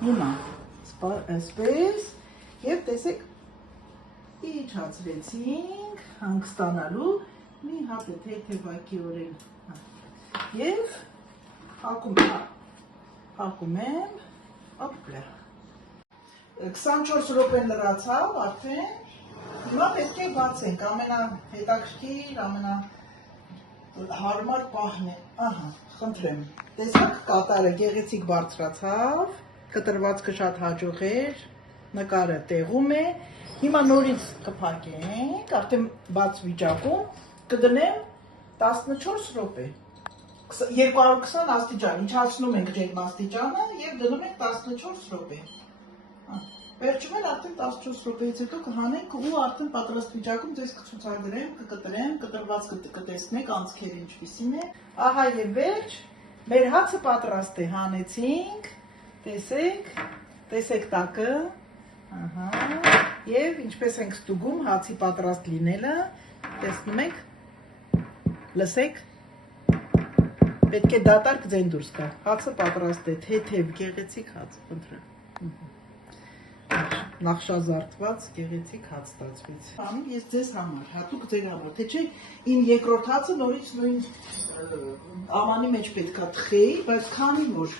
Հիմա այսպես եւ տեսեք իջացրեցինք հանգստանալու մի հատ է թեթևակիորեն եւ հակում եմ ապլա։ 24 րոպե լրացավ արդեն։ Հիմա պետք է բացենք, ամենահետաքրքիր, ամենահարմար պահն է։ Ահա, խնդրեմ։ Տեսաք, կատարը գեղեցիկ բարձրացավ, կտրվածքը շատ հաջող էր, նկարը տեղում է։ Հիմա նորից կփակենք, արդեն բաց վիճակում, կդնեմ 14 րոպե։ 220 աստիճան, իջացնում ենք ջերմաստիճանը եւ դնում ենք 14 րոպե։ Վերջում էլ արդեն 14 րոպեից հետո կհանենք ու արդեն պատրաստ վիճակում ձեզ կցուցադրեմ, կկտրեմ, կտրվածքը կտեսնեք անցքերը ինչպիսին է։ Ահա եւ վերջ, մեր հացը պատրաստ է, հանեցինք, տեսեք տակը, ահա, եւ ինչպես ենք ստուգում հացի պատրաստ լինելը, տեսնում եք, լսեք, պետք է դատարկ ձեն դուրս գա, հացը պատրաստ է, թեթև, գեղեցիկ հաց, խնդրեմ։ Նախշազարդված գեղեցիկ հաց ստացվեց։ Ես ձեզ համար, հատուկ ձեր համար, թե չէ իմ երկրորդ հացը նորից նույն ամանի մեջ պետքա թխեի, բայց քանի որ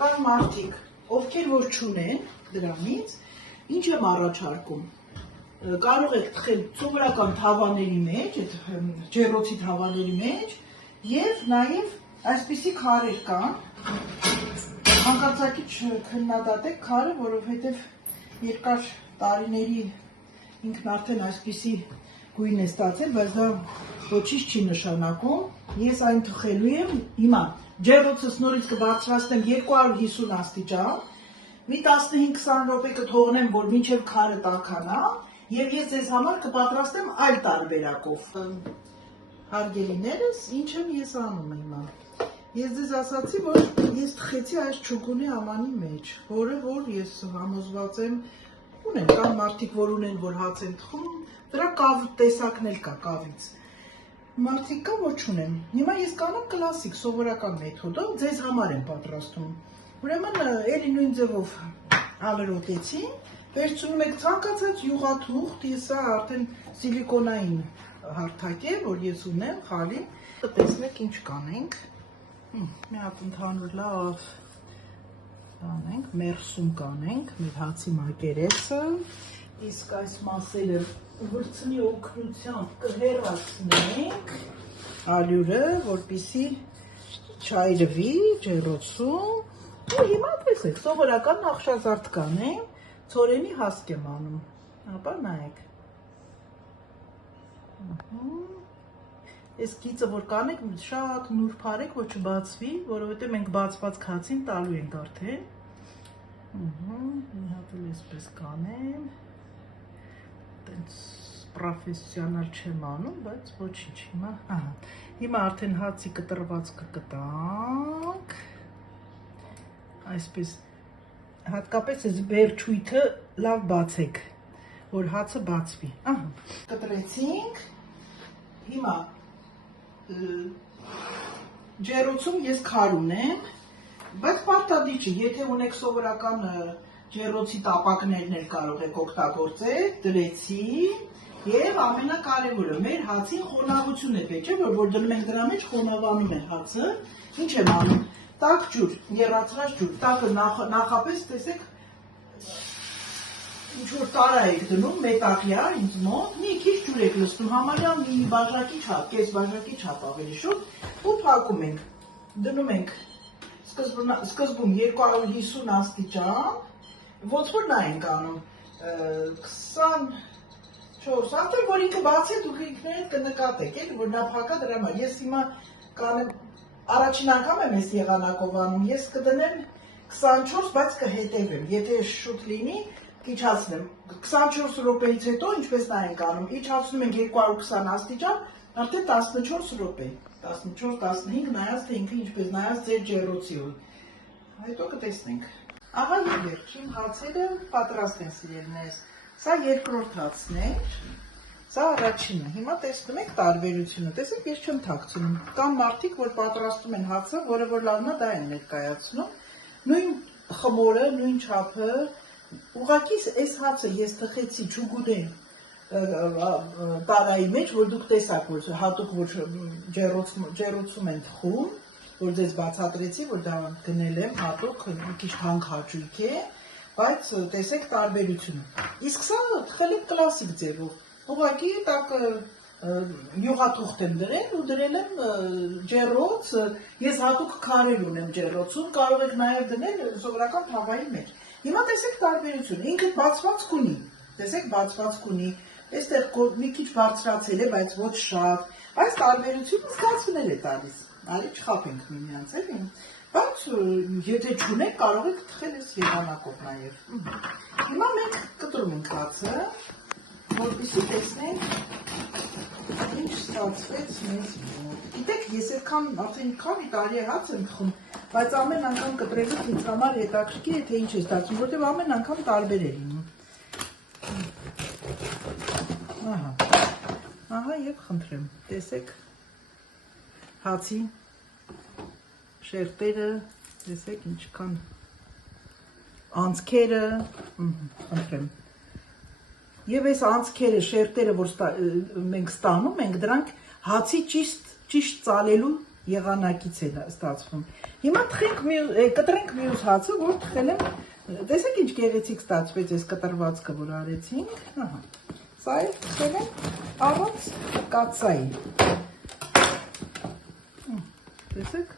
կան մարդիկ, ովքեր որ չունեն դրանից, ինչ եմ առաջարկում, կարող եք թխել սովորական թավաների մեջ, ջեռոցի թավաների մեջ եւ նաեւ այսպիսի քարեր կան, հանկարծակի չքննադատեք քարը, որովհետեւ երկար տարիների ինքն արդեն այսպիսի գույն է ստացել, բայց դա ոչինչ չի նշանակում։ Ես այն թխելու եմ, հիմա ջեռոցս նորից կբարձրացնեմ 250 աստիճան, մի 15-20 րոպե կթողնեմ, որ մինչև քարը տաքանա, եւ ես ձեզ համար կպատրաստեմ այլ տարբերակով։ Հարգելիներս, ինչ եմ ես անում հիմա։ Ես ձեզ ասացի, որ ես թխեցի այս չուգունի ամանի մեջ, որը որ ես համոզված եմ ունեն, կան մարդիկ, որ ունեն, որ հաց են թխում, դրա կավ տեսակն էլ կա կավից։ Մարդիկ կա, որ չունեն։ Հիմա ես կանեմ կլասիկ, սովորական մեթոդով, ձեզ համար եմ պատրաստում։ Ուրեմն էլի նույն ձևով ալրոտեցի, վերցնում եք ցանկացած յուղաթուղթ, ես սա արդեն սիլիկոնային հարթակ է, որ ես ունեմ, խալի, տեսնեք ինչ կանենք։ Մի հատ ընդհանուր լավ կանենք, մերսում կանենք, մեր հացի մակերեսը, իսկ այս մասերը վրձնի օգնությամբ կհեռացնենք ալյուրը, որպեսզի չայրվի ջեռոցում, ու հիմա տեսեք, սովորական նախշազարդ կանեմ, ցորենի հասկ եմ անում, ապա նայեք։ Այս գիծը որ կանեք, շատ նուրբ արեք, որ չբացվի, որովհետև մենք բացված հացին տալու ենք արդեն։ Մի հատ էլ այսպես կանեմ, տենց պրոֆեսիոնալ չեմ անում, բայց ոչինչ, հիմա արդեն հացի կտրվածքը կտանք, այսպես, հատկապես այս վերջույթը լավ բացեք, որ հացը բացվի, կտրեցինք, հիմա ջեռոցում ես քար ունեմ, բայց պարտադիր չի, եթե ունեք սովորական ջեռոցի տապակներն էլ կարող եք օգտագործել, դրեցի եւ ամենակարևորը մեր հացին խոնավություն է պետք, որ դնում ենք դրա մեջ խոնավանում է հացը, ինչ եմ անում, տաք ջուր, եռացրած ջուր, տակը նախապես տեսեք ինչ-որ տարա եք դնում, մետաղյա ինձ մոտ, մի քիչ ջուր եք լցնում, համարյա մի բաժակի չափ, կես բաժակի չափ ավելի շուտ, ու փակում ենք, դնում ենք սկզբում 250 աստիճան, ոնց որ նա ենք անում, 24, արդեն որ ինքը բաց է, դուք ինքներդ կնկատեք, որ նա փակա դրա համար, ես հիմա կանեմ, առաջին անգամ եմ ես եղանակով անում, ես կդնեմ 24, բայց կհետևեմ, եթե շուտ լինի, իջացնեմ, 24 րոպեից հետո, ինչպես նա ենք անում, իջացնում ենք 220 աստիճան, արդեն 14 րոպե, 14-15, նայած թե ինքը ինչպես նայած ձեր ջեռոցի ու, հետո կտեսնենք։ Ահա և վերջին հացերը պատրաստ են սիրելիներս, սա երկրորդ հացն է, սա առաջինը, հիմա տեսնում եք տարբերությունը, տեսեք ես չեմ թաքցնում, կան մարդիկ, որ պատրաստում են հացը, որը որ լավնա դա են ներկայացնում, նույն խմորը, նույն չափը, ուղղակի այս հացը ես թխեցի չուգունե տարայի մեջ, որ դուք տեսաք, որ հատուկ որ ջեռոցում են թխում, որ ձեզ բացատրեցի, որ դա գնել եմ հատուկ մի քիչ հանք հաճույք է, բայց տեսեք տարբերությունը։ Իսկ սա թխել եմ կլասիկ ձևով։ Ուղղակի տակ յուղաթուղթ եմ դրել ու դրել եմ ջեռոց, ես հատուկ քարեր ունեմ ջեռոցում, կարող եք նաև դնել սովորական թավայի մեջ։ Հիմա տեսեք տարբերությունը, ինքը բացվածք ունի, տեսեք բացվածք ունի, այստեղ մի քիչ բարձրացել է, բայց ոչ շատ, այս տարբերությունը զգացվել է տալիս, արի չխաբենք միմյանց, էլի, բայց եթե չունեք, կարող եք թխել այս եղանակով նաև։ Հիմա մենք կտրում ենք հացը, որպեսզի տեսնենք ինչ ստացվեց մեզ մոտ։ Գիտեք, ես այդքան արդեն քանի տարի է հաց եմ թխում, բայց ամեն անգամ կտրելուց ինձ համար հետաքրքիր է, թե ինչ է ստացվում, որտեղ ամեն անգամ տարբեր է լինում։ Ահա եւ խնդրեմ, տեսեք հացի շերտերը, տեսեք ինչքան անցքերը, խնդրեմ։ Եվ այս անցքերը, շերտերը, որ մենք ստանում ենք, դրանք հացի ճիշտ ծալելու եղանակից է ստացվում։ Հիմա կտրենք մյուս հացը, որ թխել եմ, տեսեք ինչ գեղեցիկ ստացվեց այս կտրվածքը, որ արեցինք, սա էլ թխել եմ առանց կաթսայի։ Տեսեք,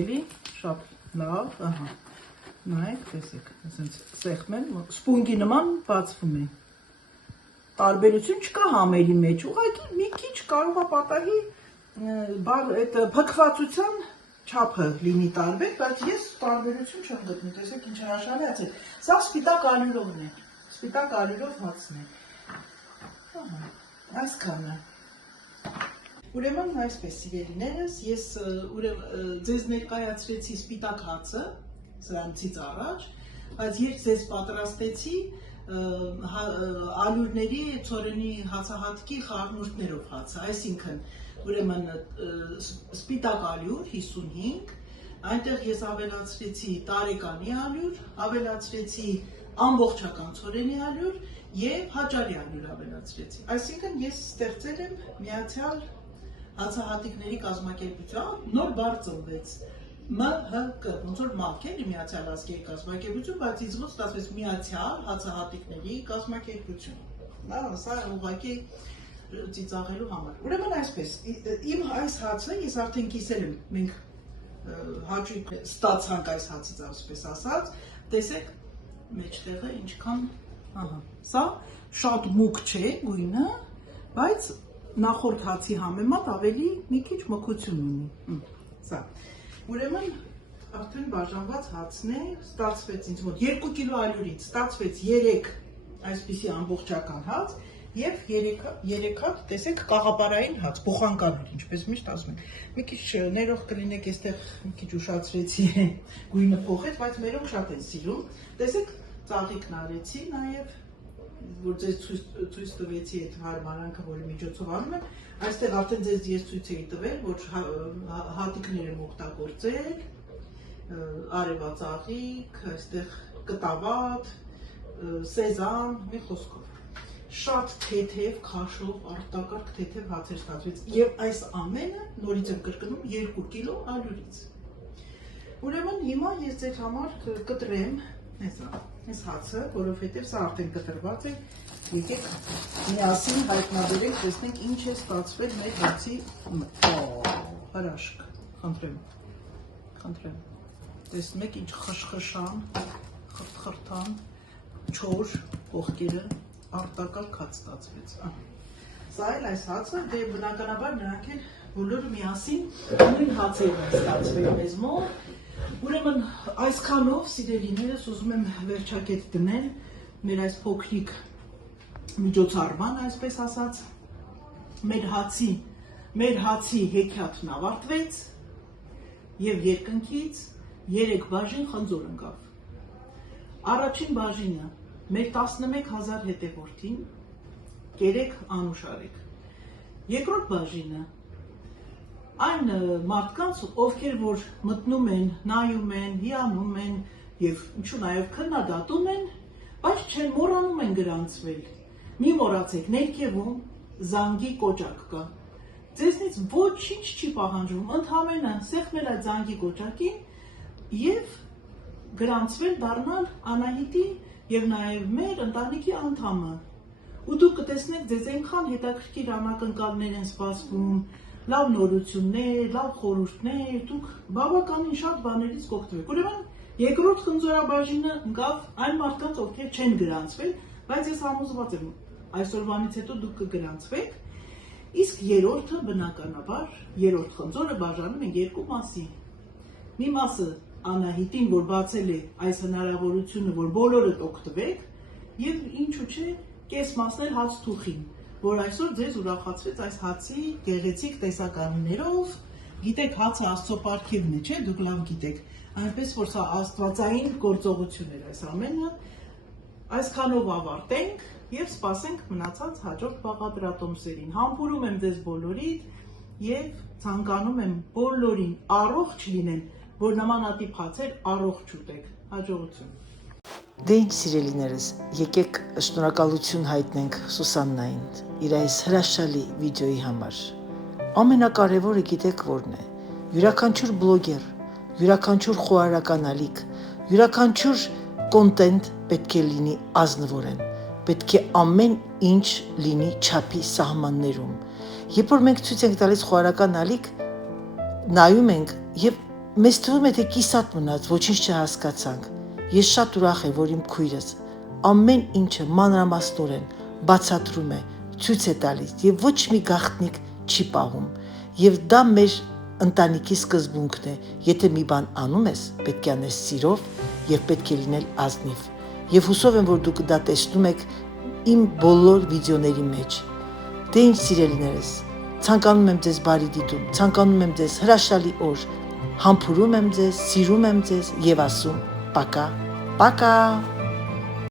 էլի շատ լավ, նայեք, տեսեք, ասենց սեղմեմ, սպունգի նման բացվում է։ Տարբերություն չկա համերի մեջ, ուղղակի մի քիչ կարող է պատահի փքվածության չափը լինի տարբեր, բայց ես տարբերություն չեմ գտնում, տեսեք ինչ հրաշալի հաց է։ Սա սպիտակ ալյուրովն է, սպիտակ ալյուրով հացն է։ Այսքանը։ Ուրեմն այսպես սիրելիներս, ես ձեզ ներկայացրեցի սպիտակ հացը, սրանցից առաջ, բայց երբ ձեզ պատրաստեցի ալյուրների ցորենի հացահատկի խառնուրդներով հացը, այսինքն ուրեմն սպիտակ ալյուր 55, այնտեղ ես ավելացրեցի տարեկանի ալյուր, ավելացրեցի ամբողջական ցորենի ալյուր եւ հաճարի ալյուր ավելացրեցի։ Այսինքն ես ստեղծել եմ միացյալ հացահատիկների կազմակերպություն, նոր բառ ծնվեց ՄՀԿ, ոնց որ ՄԱԿ էլի Միացյալ ազգերի կազմակերպություն, բայց ինձ մոտ ստացվեց Միացյալ հացահատիկների կազմակերպություն։ Սա ուղղակի ծիծաղելու համար։ Ուրեմն այսպես, իմ այս հացը ես արդեն կիսել եմ, մենք հաճույք ստացանք այս հացից, այսպես ասած, տեսեք մեջտեղը ինչքան, սա շատ մուգ չէ գույնը, բայց նախորդ հացի համեմատ ավելի մի քիչ մաքրություն ունի, սա։ Ուրեմն արդեն բաժանված հացն է, ստացվեց ինձ մոտ 2 կիլո ալյուրից, ստացվեց 3 այսպիսի ամբողջական հաց և 3 հատ, տեսեք, կաղապարային հաց, բոխանկարներ, ինչպես միշտ ասում ենք։ Մի քիչ ներող կլինեք, այստեղ մի քիչ ուշացրեցի գույնը փոխեց, բայց մերոնք շատ են սիրում։ Տեսեք, ծաղիկն արեցի նաև, որ ձեզ ցույց տվեցի այդ հարմարանքը, որի միջոցով անում եմ, այստեղ արդեն ձեզ ես ցույց էի տվել, որ հատիկներ եմ օգտագործել, արևածաղիկ, այստեղ կտավատ, սեզամ, մի խոսքով։ Շատ թեթև, քաշով, արտակարգ թեթև հաց էր ստացվեց, եւ այս ամենը նորից եմ կրկնում 2 կիլո ալյուրից։ Ուրեմն հիմա ես ձեր համար կտրեմ այս հացը, որովհետև սա արդեն կտրված է, եկեք միասին հայտնաբերենք, տեսնենք ինչ է ստացվել մեր հացի հրաշք, խնդրեմ, տեսնում եք ինչ խշխշան, խրթխրթան, չոր կողքերը, արտակարգ հաց ստացվեց։ Սա էլ այս հացը, դե բնականաբար նրանք էլ բոլորը միասին նույն հացերն են ստացվել մեզ մոտ։ Ուրեմն այսքանով սիրելիներս ուզում եմ վերջակետ դնել մեր այս փոքրիկ միջոցառման, այսպես ասած, մեր հացի հեքիաթն ավարտվեց եւ երկնքից 3 բաժին խնձոր ընկավ։ Առաջին բաժինը մեր 11,000 հետևորդին կերեք անուշարեք։ Երկրորդ բաժինը այն մարդկանց, ովքեր որ մտնում են, նայում են, հիանում են եւ ինչու նաեւ քննադատում են, բայց չեն մոռանում են գրանցվել։ Մի մոռացեք, ներքևում զանգի կոճակ կա։ Ձեզնից ոչինչ չի պահանջվում, ընդհանրապես սեղմել այդ զանգի կոճակին եւ գրանցվել դառնալ Անահիտի եւ նաեւ մեր ընտանիքի անդամը։ Ու դուք կտեսնեք, ձեզ այնքան հետաքրքիր անակնկալներ են սպասվում, լավ նորություններ, լավ խորհուրդներ, դուք բավականին շատ բաներից կօգտվեք։ Ուրեմն երկրորդ խնձորաբաժինը ընկավ այն մարդկանց, ովքեր չեն գրանցվել, բայց ես համոզված եմ, այսօրվանից հետո դուք կգրանցվեք։ Իսկ երրորդը բնականաբար, երրորդ խնձորը բաժանում են երկու մասի։ Մի մասը Անահիտին, որ բացել է այս հնարավորությունը, որ բոլորդ օգտվեք, եւ ինչու՞ չէ, կես մասնել հաց թուխին, որ այսօր ձեզ ուրախացրեց այս հացի գեղեցիկ տեսականիներով։ Գիտեք, հացը Աստծո պարգևն է, չէ՞, դուք լավ գիտեք։ Այնպես որ սա աստվածային գործողություն էր այս ամենը։ Այսքանով ավարտենք եւ սպասենք մնացած հաջորդ բաղադրատոմսերին։ Համբուրում եմ ձեզ բոլորիդ եւ ցանկանում եմ բոլորին առողջ լինեն, որ նմանատիպ հացեր առողջ ուտեք։ Հաջողություն։ Դե ինչ սիրելիներս, եկեք շնորհակալություն հայտնենք Սուսաննային իր այս հրաշալի վիդեոյի համար։ Ամենակարևորը գիտեք որն է։ Յուրաքանչյուր բլոգեր, յուրաքանչյուր խոհարական ալիք, յուրաքանչյուր կոնտենտ պետք է լինի ազնվորեն։ Պետք է ամեն ինչ լինի չափի սահմաններում։ Երբ որ մենք ցույց ենք տալիս խոհարական ալիք, նայում ենք եւ մեզ թվում է թե կիսատ մնաց, ոչինչ չհասկացանք։ Ես շատ ուրախ եմ, որ իմ քույրս ամեն ինչը մանրամասնորեն բացատրում է, ցույց է տալիս եւ ոչ մի գաղտնիք չի պահում։ Եվ դա մեր ընտանիքի սկզբունքն է։ Եթե մի բան անում ես, պետք է անես սիրով եւ պետք է լինել ազնիվ։ Եվ հուսով եմ, որ դուք դա տեսնում եք իմ բոլոր վիդեոների մեջ։ Դե ինչ սիրելիներս, ցանկանում եմ ձեզ բարի դիտում, ցանկանում եմ ձեզ հրաշալի օր, համբուրում եմ ձեզ, սիրում եմ ձեզ եւ ասում Пока, пока!